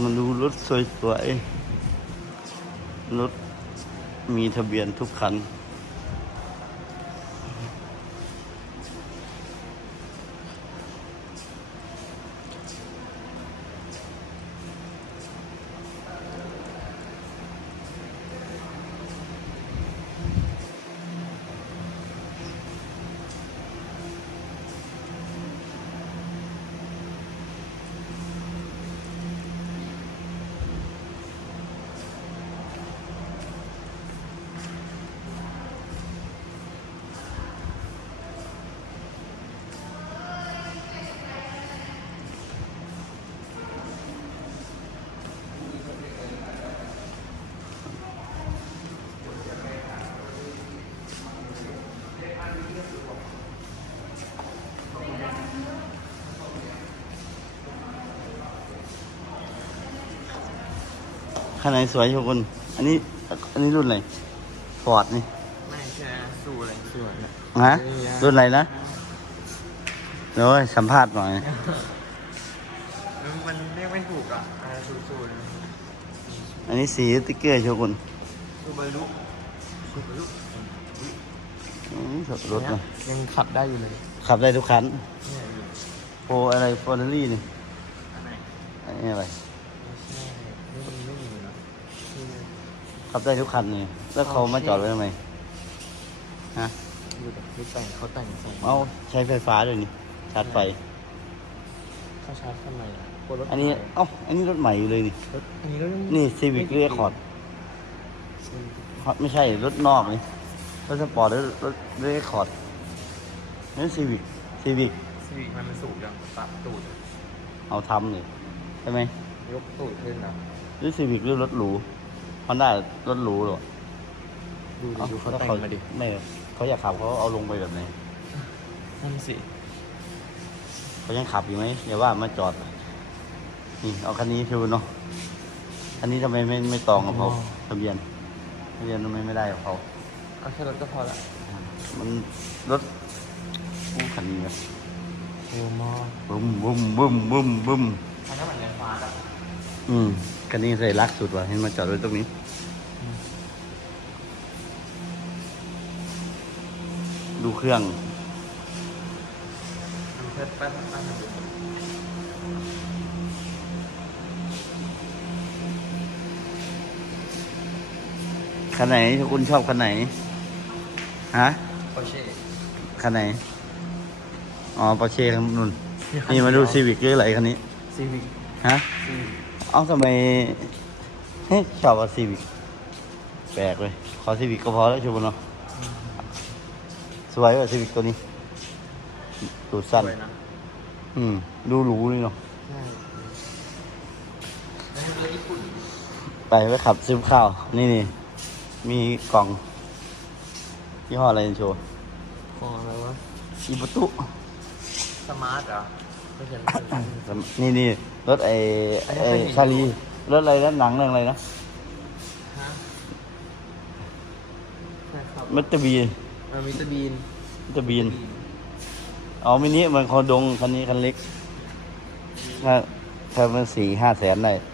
มาดูรถสวยๆ รถมีทะเบียนทุกคัน คันไหนสวยทุกคน อันนี้ อันนี้รุ่นอะไรฟอร์ดนี่ไม่ใช่สู้อะไรสู้อะไรฮะรุ่นอะไรนะโอ้ยสัมภาษณ์หน่อย มันเรียกไม่ถูกอะอะไรสู้สู้เลยอันนี้สีสติ๊กเกอร์โชกุนสู้บรรลุสู้บรรลุอืมรถมายังขับได้อยู่เลย ขับได้ทุกคันเนี่ยอยู่โปรอะไรฟอร์รี่นี่อันไหนอันนี้อะไร ไม่ใช่ไม่มีไม่มีเนาะที่ ขับได้ทุกคันนี่ แล้วเขามาจอดไว้ทำไม ฮะอยู่แบบที่แต่งเขาแต่งใส่เอาใช้ไฟฟ้าด้วยนี่ ชาร์จไฟ เขาชาร์จทำไมอะกลัวรถอันนี้เอ้า อันนี้รถใหม่อยู่เลยนี่ รถอันนี้รถนี่ซีวิกเรียคอร์ดไม่ใช่รถนอกนี่ รถสปอร์ตรถรถเรียคอร์ดนี่ซีวิกซีวิกซีวิกมันมันสูงจังปรับตูดเอาทำนี่ใช่ไหมยกตูดขึ้นนะหรือซีวิกหรือรถหรู ฮอนด้ารถหรูเหรอดูดิอ้ดูเขาแล้วแต่งมาดิไม่เขาอยากขับเขาเอาลงไปแบบไหนนั่นสิเขายังขับอยู่ไหมอย่าว่ามาจอดนี่เอาคันนี้คือเนาะคันนี้ทำไมไม่ไม่ตองกับเขาทะเบียนทะเบียนทำไมไม่ได้กับเขาเอาแค่รถก็พอละมันรถอู้คันนี้แบบโอ้มอบึ้มบึ้มบึ้มบึ้มบึ้มอันนั้นเหมือนเงินฟ้าอะอืม คันนี้ใส่รักสุดว่ะเห็นมาจอดไว้ตรงนี้ดูเครื่องมันแค่แป๊บแป๊บนึงคันไหนคุณชอบคันไหน ฮะโอเช่คันไหน อ๋อปอร์เช่คันนุ่น นี่มาดูซีวิกหรืออะไรคันนี้ ซีวิก ฮะ ซีวิก เอ้าทำไมเฮ้ยชอบซีวิกแปลกเลย ขอซีวิกก็พอแล้วชูบนเนาะสวยว่ะซีวิกตัวนี้ ตูดสั้นสวยนะอืม ดูหรูนี่เนาะใช่แล้วรถญี่ปุ่นไปไปขับซื้อข้าว นี่นี่มีกล่องยี่ห้ออะไรโชว์ของอะไรวะอีบุตุสมาร์ทเหรอไม่ใช่ไม่ใช่ นี่นี่รถไอ้ไอ้ชาลีรถอะไรนะหนังเรื่องอะไรนะฮะใช่ครับมัตเตอร์บีเออมิสเตอร์บีนมัตเตอร์บีนเอามินิมันคอดงคันนี้คันเล็กถ้าถ้ามันสี่ห้าแสนได้ใ